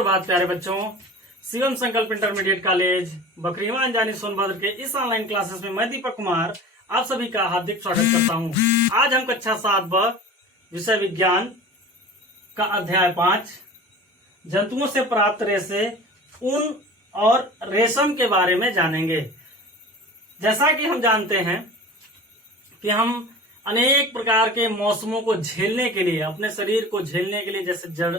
सुप्रभात प्यारे बच्चों। शिवम संकल्प इंटरमीडिएट कॉलेज बकरीवा अंजानी सोनभद्र के इस ऑनलाइन क्लासेस में मैं दीपक कुमार आप सभी का हार्दिक स्वागत करता हूं। आज हम कक्षा 7 ब विषय विज्ञान का अध्याय 5 जंतुओं से प्राप्त रेशे, ऊन और रेशम के बारे में जानेंगे। जैसा कि हम जानते हैं कि हम अनेक प्रकार के मौसमों को झेलने के लिए, अपने शरीर को झेलने के लिए, जैसे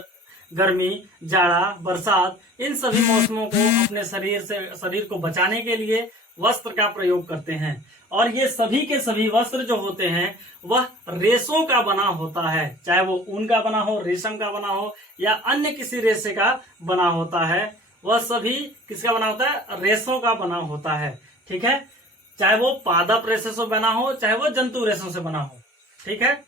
गर्मी, जाड़ा, बरसात, इन सभी मौसमों को अपने शरीर को बचाने के लिए वस्त्र का प्रयोग करते हैं। और ये सभी के सभी वस्त्र जो होते हैं वह रेशों का बना होता है, चाहे वो ऊन का बना हो, रेशम का बना हो या अन्य किसी रेशे का बना होता है। वह सभी किसका बना होता है? रेशों का बना होता है। ठीक है, चाहे वो पादप रेशे से बना हो, चाहे वो जंतु रेशों से बना हो। ठीक है,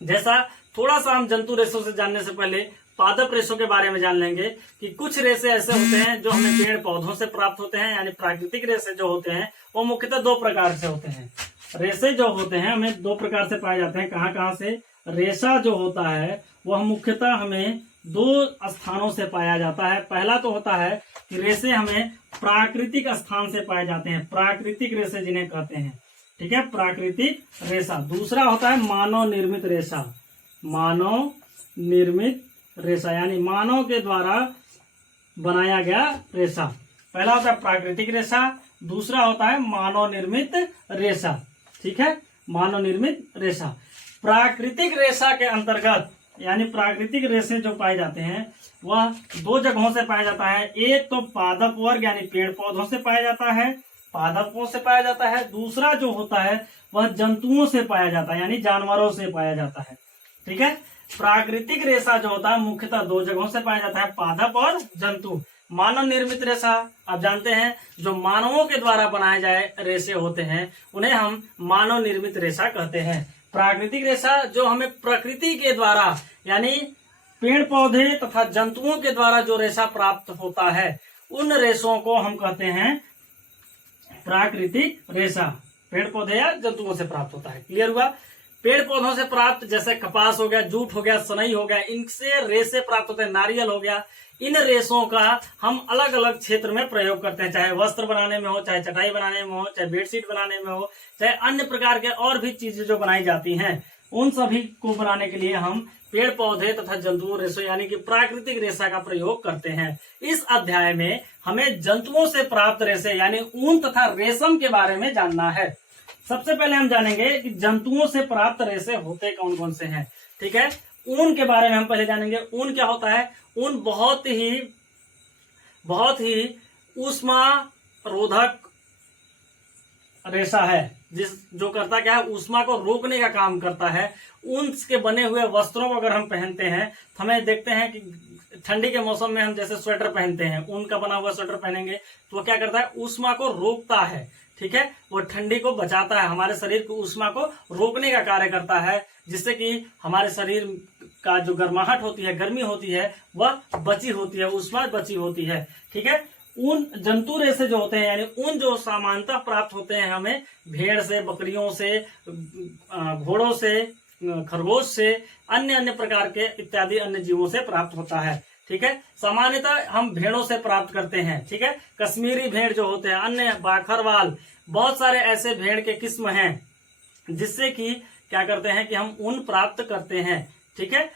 जैसा थोड़ा सा हम जंतु रेशों से जानने से पहले पादप रेशों के बारे में जान लेंगे कि कुछ रेशे ऐसे होते हैं जो हमें पेड़ पौधों से प्राप्त होते हैं, यानी प्राकृतिक रेशे जो होते हैं वो मुख्यतः दो प्रकार से होते हैं। रेशे जो होते हैं हमें दो प्रकार से पाए जाते हैं। कहाँ कहाँ से? रेशा जो होता है वह मुख्यतः हमें दो स्थानों से पाया जाता है। पहला तो होता है कि रेशे हमें प्राकृतिक स्थान से पाए जाते हैं, प्राकृतिक रेशे जिन्हें कहते हैं। ठीक है, प्राकृतिक रेशा। दूसरा होता है मानव निर्मित रेशा, मानव निर्मित रेशा यानी मानव के द्वारा बनाया गया रेशा। पहला होता है प्राकृतिक रेशा, दूसरा होता है मानव निर्मित रेशा। ठीक है, मानव निर्मित रेशा। प्राकृतिक रेशा के अंतर्गत यानी प्राकृतिक रेशे जो पाए जाते हैं वह दो जगहों से पाया जाता है। एक तो पादप वर्ग यानी पेड़ पौधों से पाया जाता है, पादपों से पाया जाता है। दूसरा जो होता है वह जंतुओं से पाया जाता है, यानी जानवरों से पाया जाता है। ठीक है, प्राकृतिक रेशा जो होता है मुख्यतः दो जगहों से पाया जाता है, पादप और जंतु। मानव निर्मित रेशा आप जानते हैं, जो मानवों के द्वारा बनाए जाए रेशे होते हैं उन्हें हम मानव निर्मित रेशा कहते हैं। प्राकृतिक रेशा जो हमें प्रकृति के द्वारा यानी पेड़ पौधे तथा जंतुओं के द्वारा जो रेशा प्राप्त होता है उन रेशों को हम कहते हैं प्राकृतिक रेशा। पेड़ पौधे या जंतुओं से प्राप्त होता है। क्लियर हुआ? पेड़ पौधों से प्राप्त जैसे कपास हो गया, जूट हो गया, सनई हो गया, इनसे रेशे प्राप्त होते हैं। नारियल हो गया। इन रेशों का हम अलग अलग क्षेत्र में प्रयोग करते हैं, चाहे वस्त्र बनाने में हो, चाहे चटाई बनाने में हो, चाहे बेडशीट बनाने में हो, चाहे अन्य प्रकार के और भी चीजें जो बनाई जाती हैं उन सभी को बनाने के लिए हम पेड़ पौधे तथा जंतुओं रेशों यानी कि प्राकृतिक रेशा का प्रयोग करते हैं। इस अध्याय में हमें जंतुओं से प्राप्त रेशे यानी ऊन तथा रेशम के बारे में जानना है। सबसे पहले हम जानेंगे कि जंतुओं से प्राप्त रेशे होते कौन कौन से हैं। ठीक है, ऊन के बारे में हम पहले जानेंगे। ऊन क्या होता है? ऊन बहुत ही ऊष्मा रोधक रेशा है, जो करता क्या है? ऊष्मा को रोकने का काम करता है। ऊन के बने हुए वस्त्रों को अगर हम पहनते हैं तो हमें देखते हैं कि ठंडी के मौसम में हम जैसे स्वेटर पहनते हैं, ऊन का बना हुआ स्वेटर पहनेंगे तो वो क्या करता है? ऊष्मा को रोकता है। ठीक है, वो ठंडी को बचाता है, हमारे शरीर की ऊष्मा को रोकने का कार्य करता है, जिससे कि हमारे शरीर का जो गर्माहट होती है, गर्मी होती है, वह बची होती है, ऊष्मा बची होती है। ठीक है, ऊन जंतु रेशे जो होते हैं यानी ऊन जो सामान्यतः प्राप्त होते हैं हमें भेड़ से, बकरियों से, घोड़ों से, खरगोश से, अन्य प्रकार के इत्यादि अन्य जीवों से प्राप्त होता है। ठीक है, सामान्यतः हम भेड़ों से प्राप्त करते हैं। ठीक है, कश्मीरी भेड़ जो होते हैं, अन्य बाखरवाल, बहुत सारे ऐसे भेड़ के किस्म हैं जिससे कि क्या करते हैं कि हम ऊन प्राप्त करते हैं। ठीक है,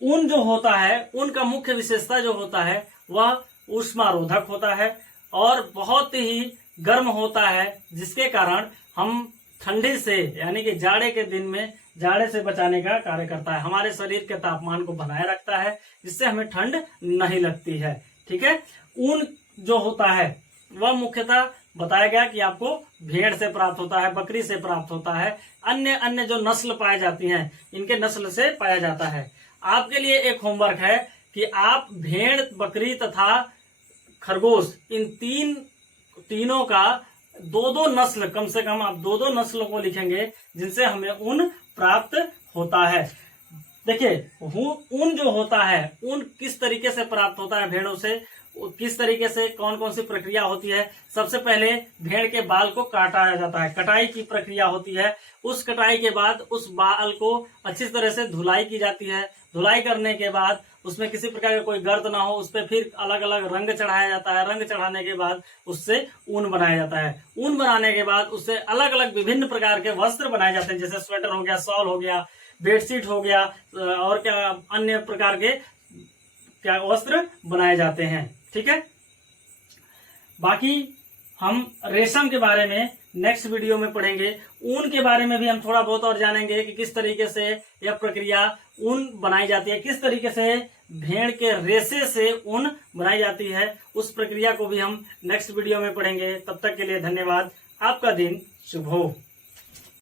ऊन जो होता है, ऊन का मुख्य विशेषता जो होता है वह ऊष्मा रोधक होता है और बहुत ही गर्म होता है, जिसके कारण हम ठंडी से यानी कि जाड़े के दिन में जाड़े से बचाने का कार्य करता है, हमारे शरीर के तापमान को बनाए रखता है, जिससे हमें ठंड नहीं लगती है। ठीक है, ऊन जो होता है वह मुख्यतः बताया गया कि आपको भेड़ से प्राप्त होता है, बकरी से प्राप्त होता है, अन्य जो नस्ल पाई जाती हैं इनके नस्ल से पाया जाता है। आपके लिए एक होमवर्क है कि आप भेड़, बकरी तथा खरगोश इन तीनों का दो नस्ल, कम से कम आप दो नस्लों को लिखेंगे जिनसे हमें ऊन प्राप्त होता है। देखिए, ऊन जो होता है, ऊन किस तरीके से प्राप्त होता है भेड़ों से, किस तरीके से कौन कौन सी प्रक्रिया होती है। सबसे पहले भेड़ के बाल को काटा जाता है, कटाई की प्रक्रिया होती है। उस कटाई के बाद उस बाल को अच्छी तरह से धुलाई की जाती है। धुलाई करने के बाद उसमें किसी प्रकार का कोई गर्द ना हो, उस पर फिर अलग अलग रंग चढ़ाया जाता है। रंग चढ़ाने के बाद उससे ऊन बनाया जाता है। ऊन बनाने के बाद उससे अलग अलग विभिन्न प्रकार के वस्त्र बनाए जाते हैं, जैसे स्वेटर हो गया, शॉल हो गया, बेडशीट हो गया, और क्या अन्य प्रकार के क्या वस्त्र बनाए जाते हैं। ठीक है, बाकी हम रेशम के बारे में नेक्स्ट वीडियो में पढ़ेंगे। ऊन के बारे में भी हम थोड़ा बहुत और जानेंगे कि किस तरीके से यह प्रक्रिया ऊन बनाई जाती है, किस तरीके से भेड़ के रेशे से ऊन बनाई जाती है, उस प्रक्रिया को भी हम नेक्स्ट वीडियो में पढ़ेंगे। तब तक के लिए धन्यवाद। आपका दिन शुभ हो।